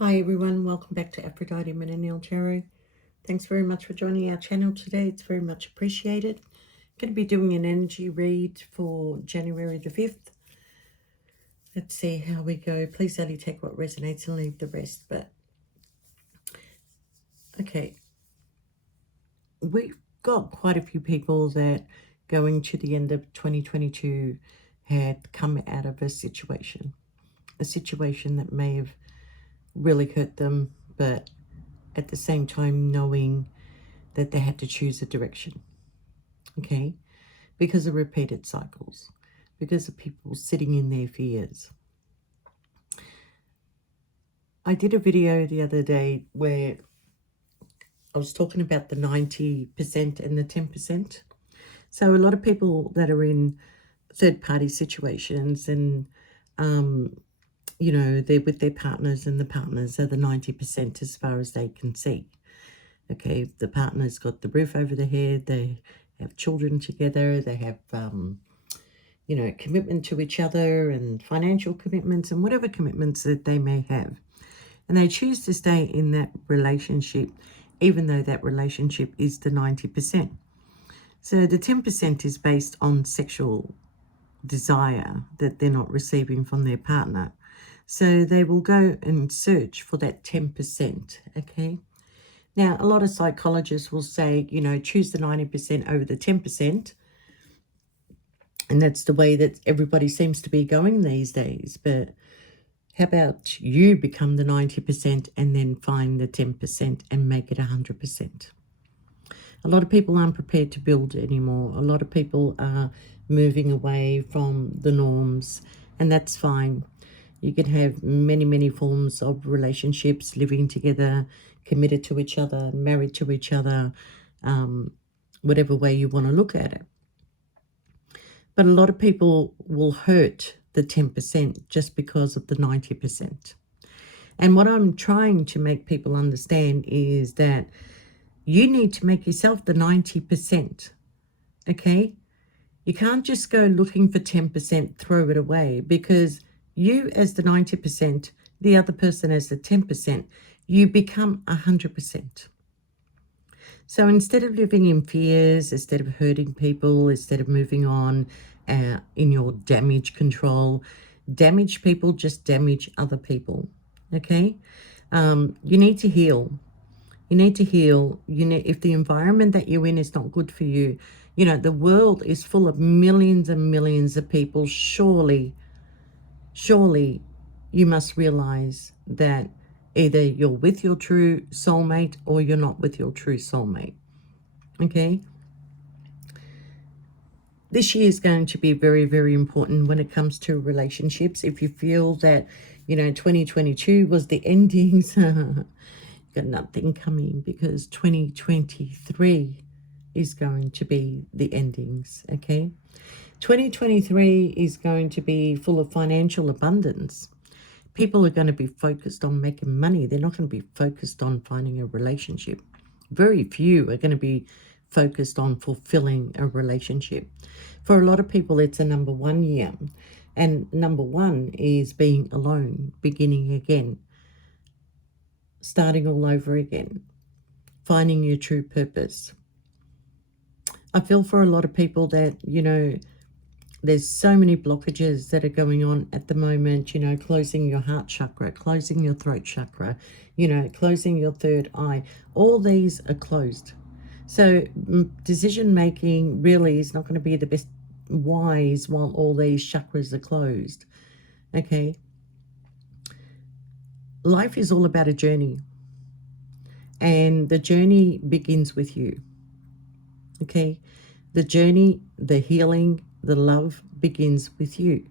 Hi everyone, welcome back to Aphrodite Millennial Tarot. Thanks very much for joining our channel today. It's very much appreciated. Going to be doing an energy read for January the 5th. Let's see how we go. Please only take what resonates and leave the rest. But okay, we've got quite a few people that going to the end of 2022 had come out of a situation that may have really hurt them, but at the same time knowing that they had to choose a direction, okay, because of repeated cycles, because of people sitting in their fears. I did a video the other day where I was talking about the 90% and the 10%. So a lot of people that are in third-party situations and, you know, they're with their partners and the partners are the 90% as far as they can see. Okay, the partner's got the roof over their head, they have children together, they have, you know, commitment to each other and financial commitments and whatever commitments that they may have. And they choose to stay in that relationship, even though that relationship is the 90%. So the 10% is based on sexual desire that they're not receiving from their partner. So they will go and search for that 10%, okay? Now, a lot of psychologists will say, you know, choose the 90% over the 10%. And that's the way that everybody seems to be going these days. But how about you become the 90% and then find the 10% and make it 100%? A lot of people aren't prepared to build anymore. A lot of people are moving away from the norms, and that's fine. You can have many, many forms of relationships, living together, committed to each other, married to each other, whatever way you want to look at it. But a lot of people will hurt the 10% just because of the 90%. And what I'm trying to make people understand is that you need to make yourself the 90%, okay? You can't just go looking for 10%, throw it away, because you as the 90%, the other person as the 10%, you become 100%. So instead of living in fears, instead of hurting people, instead of moving on in your damage control, damage people just damage other people, okay? You need to heal. You need to heal. If the environment that you're in is not good for you, you know, the world is full of millions and millions of people. Surely you must realize that either you're with your true soulmate or you're not with your true soulmate, okay? This year is going to be very, very important when it comes to relationships. If you feel that, you know, 2022 was the endings, got nothing coming, because 2023 is going to be the endings, okay? 2023 is going to be full of financial abundance. People are going to be focused on making money. They're not going to be focused on finding a relationship. Very few are going to be focused on fulfilling a relationship. For a lot of people, it's a number one year. And number one is being alone, beginning again, starting all over again, finding your true purpose. I feel for a lot of people that, you know, there's so many blockages that are going on at the moment, you know, closing your heart chakra, closing your throat chakra, you know, closing your third eye. All these are closed. So decision making really is not going to be the best wise while all these chakras are closed, okay? Life is all about a journey, and the journey begins with you, okay? The journey, the healing, the love begins with you.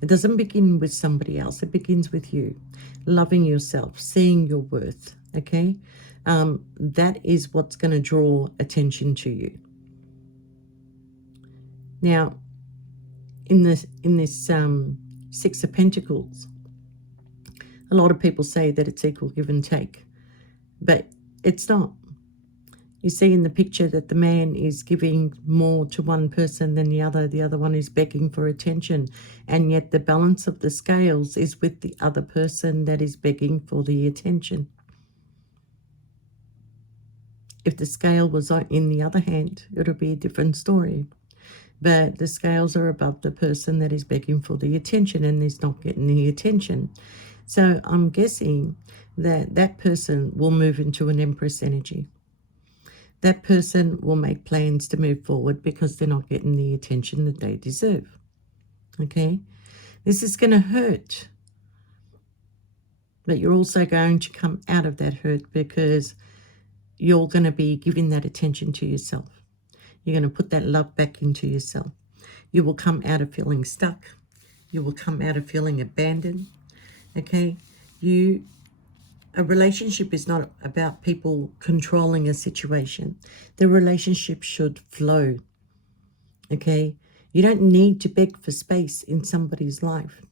It doesn't begin with somebody else. It begins with you. Loving yourself, seeing your worth, okay? That is what's going to draw attention to you. Now, in this Six of Pentacles, a lot of people say that it's equal give and take, but it's not. You see in the picture that the man is giving more to one person than the other one is begging for attention, and yet the balance of the scales is with the other person that is begging for the attention. If the scale was in the other hand, it would be a different story. But the scales are above the person that is begging for the attention and is not getting the attention. So I'm guessing that that person will move into an Empress energy. That person will make plans to move forward because they're not getting the attention that they deserve. Okay? This is going to hurt. But you're also going to come out of that hurt because you're going to be giving that attention to yourself. You're going to put that love back into yourself. You will come out of feeling stuck. You will come out of feeling abandoned. Okay? A relationship is not about people controlling a situation. The relationship should flow. Okay? You don't need to beg for space in somebody's life.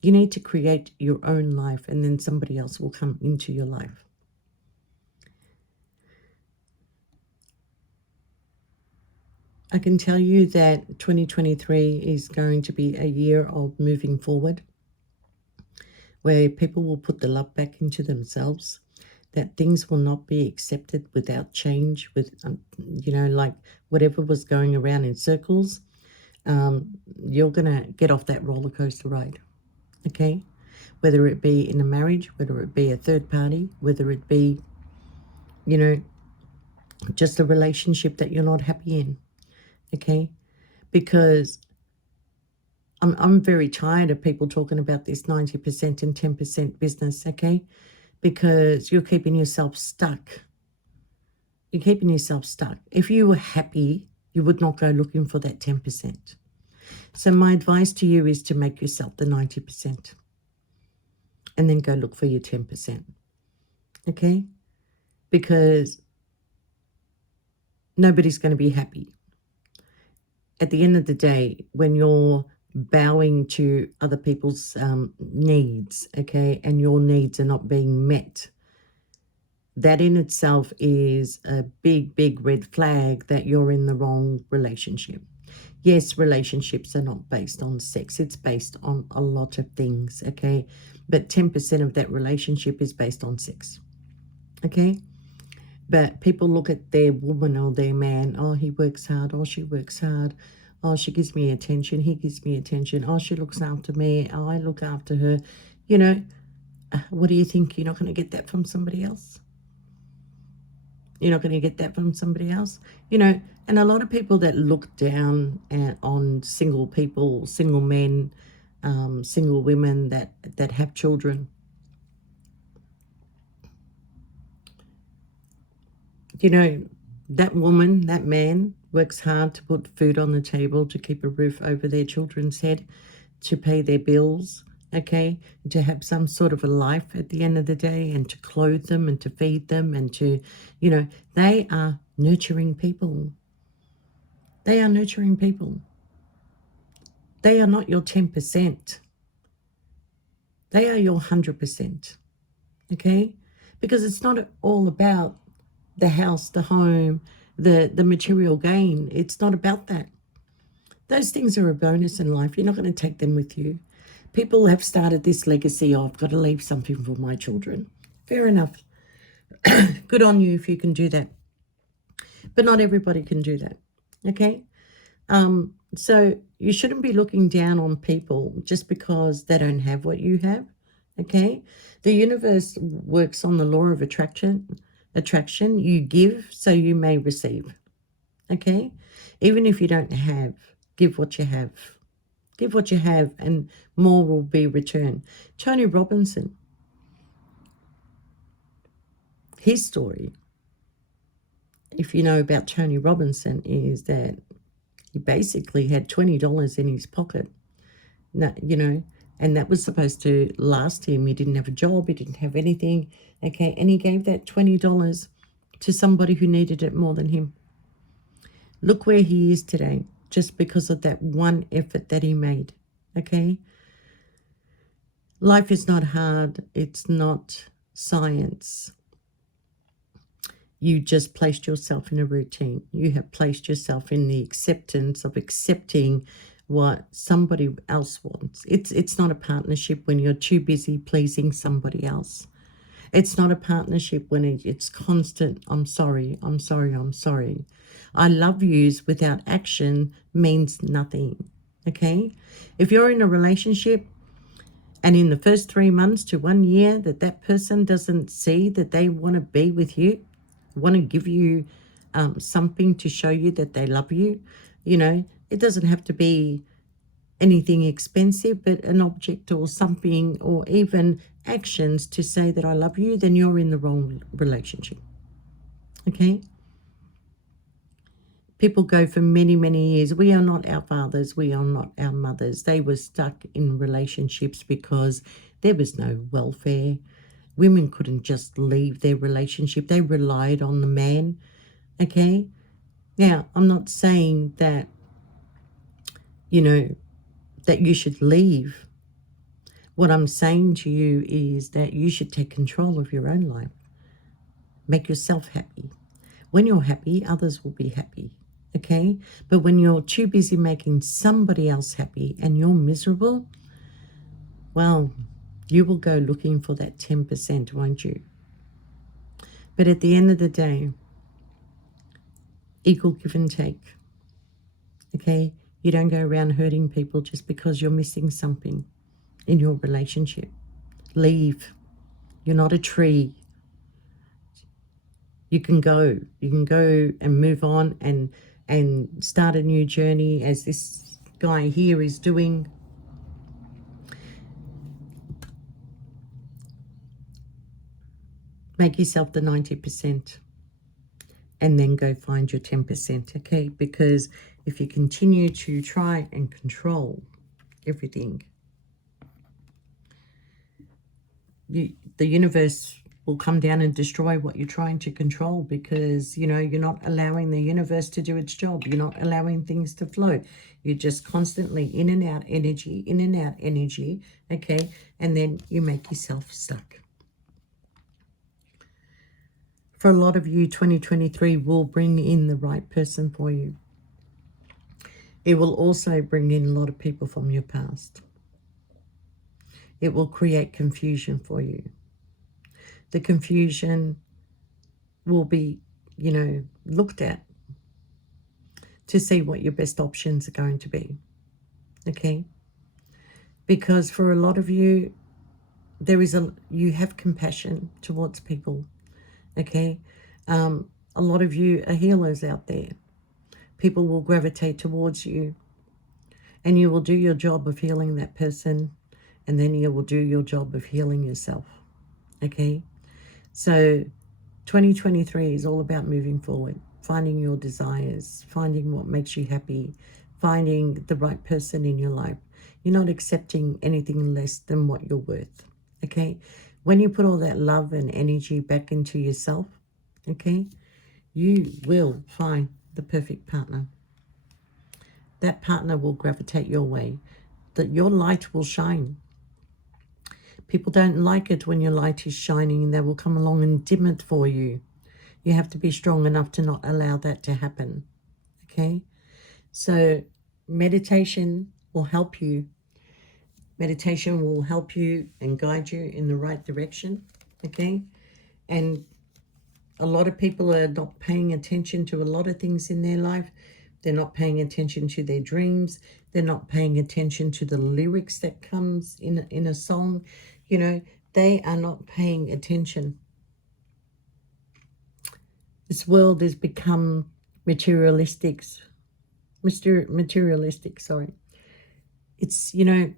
You need to create your own life, and then somebody else will come into your life. I can tell you that 2023 is going to be a year of moving forward, where people will put the love back into themselves, that things will not be accepted without change, with, like whatever was going around in circles, you're going to get off that roller coaster ride, okay? Whether it be in a marriage, whether it be a third party, whether it be, just a relationship that you're not happy in, okay? Because I'm very tired of people talking about this 90% and 10% business, okay? Because you're keeping yourself stuck. You're keeping yourself stuck. If you were happy, you would not go looking for that 10%. So my advice to you is to make yourself the 90% and then go look for your 10%, okay? Because nobody's going to be happy. At the end of the day, when you're bowing to other people's needs, okay, and your needs are not being met, that in itself is a big, big red flag that you're in the wrong relationship. Yes, relationships are not based on sex. It's based on a lot of things, okay? But 10% of that relationship is based on sex, okay? But people look at their woman or their man, oh, he works hard, oh, she works hard, oh, she gives me attention, he gives me attention, oh, she looks after me, oh, I look after her. What do you think? You're not going to get that from somebody else? You're not going to get that from somebody else? And a lot of people that look down on single people, single men, single women that have children, that woman, that man works hard to put food on the table, to keep a roof over their children's head, to pay their bills, okay, to have some sort of a life at the end of the day, and to clothe them and to feed them, and to, they are nurturing people. They are nurturing people. They are not your 10%. They are your 100%, okay? Because it's not all about the house, the home, the material gain. It's not about that. Those things are a bonus in life. You're not going to take them with you. People have started this legacy of, I've got to leave something for my children. Fair enough. Good on you if you can do that. But not everybody can do that, okay? So you shouldn't be looking down on people just because they don't have what you have, okay? The universe works on the law of attraction. You give so you may receive, okay? Even if you don't have, give what you have. Give what you have and more will be returned. Tony Robinson, his story, if you know about Tony Robinson, is that he basically had $20 in his pocket, and that was supposed to last him. He didn't have a job. He didn't have anything, okay? And he gave that $20 to somebody who needed it more than him. Look where he is today, just because of that one effort that he made, okay? Life is not hard. It's not science. You just placed yourself in a routine. You have placed yourself in the acceptance of accepting what somebody else wants. It's not a partnership when you're too busy pleasing somebody else. It's not a partnership when it's constant, I'm sorry, I'm sorry, I'm sorry. I love yous without action means nothing, okay? If you're in a relationship and in the first 3 months to 1 year that person doesn't see that they want to be with you, want to give you something to show you that they love you, you know, it doesn't have to be anything expensive, but an object or something, or even actions to say that I love you, then you're in the wrong relationship. Okay? People go for many, many years. We are not our fathers. We are not our mothers. They were stuck in relationships because there was no welfare. Women couldn't just leave their relationship. They relied on the man. Okay? Now, I'm not saying that, you know, that you should leave. What I'm saying to you is that you should take control of your own life. Make yourself happy. When you're happy, others will be happy, okay? But when you're too busy making somebody else happy and you're miserable, well, you will go looking for that 10%, won't you? But at the end of the day, equal give and take, okay? You don't go around hurting people just because you're missing something in your relationship. Leave. You're not a tree. You can go and move on and start a new journey, as this guy here is doing. Make yourself the 90% and then go find your 10%, okay? Because if you continue to try and control everything, the universe will come down and destroy what you're trying to control, because, you know, you're not allowing the universe to do its job. You're not allowing things to flow. You're just constantly in and out energy, okay? And then you make yourself stuck. For a lot of you, 2023 will bring in the right person for you. It will also bring in a lot of people from your past. It will create confusion for you. The confusion will be, you know, looked at to see what your best options are going to be, okay? Because for a lot of you, you have compassion towards people, okay? A lot of you are healers out there. People will gravitate towards you, and you will do your job of healing that person, and then you will do your job of healing yourself, okay? So 2023 is all about moving forward, finding your desires, finding what makes you happy, finding the right person in your life. You're not accepting anything less than what you're worth, okay? When you put all that love and energy back into yourself, okay, you will find the perfect partner. That partner will gravitate your way, that your light will shine. People don't like it when your light is shining, and they will come along and dim it for you. You have to be strong enough to not allow that to happen, okay? So meditation will help you. Meditation will help you and guide you in the right direction, okay? And a lot of people are not paying attention to a lot of things in their life. They're not paying attention to their dreams. They're not paying attention to the lyrics that comes in a song. You know, they are not paying attention. This world has become materialistic, sorry. It's, you know,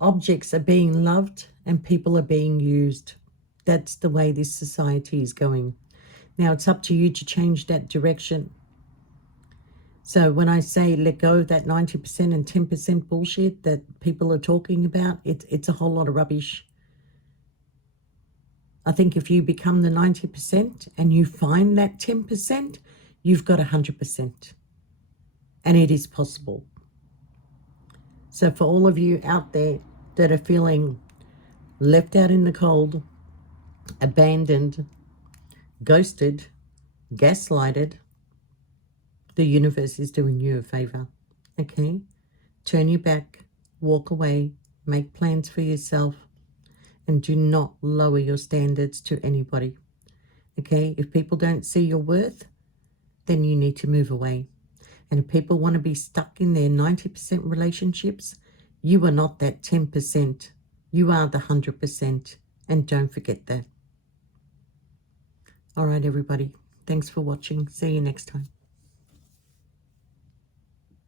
objects are being loved and people are being used. That's the way this society is going. Now it's up to you to change that direction. So when I say let go of that 90% and 10% bullshit that people are talking about, it's a whole lot of rubbish. I think if you become the 90% and you find that 10%, you've got 100%. And it is possible. So for all of you out there that are feeling left out in the cold, abandoned, ghosted, gaslighted, the universe is doing you a favor. Okay? Turn your back, walk away, make plans for yourself, and do not lower your standards to anybody. Okay? If people don't see your worth, then you need to move away. And if people want to be stuck in their 90% relationships, you are not that 10%. You are the 100%. And don't forget that. All right, everybody. Thanks for watching. See you next time.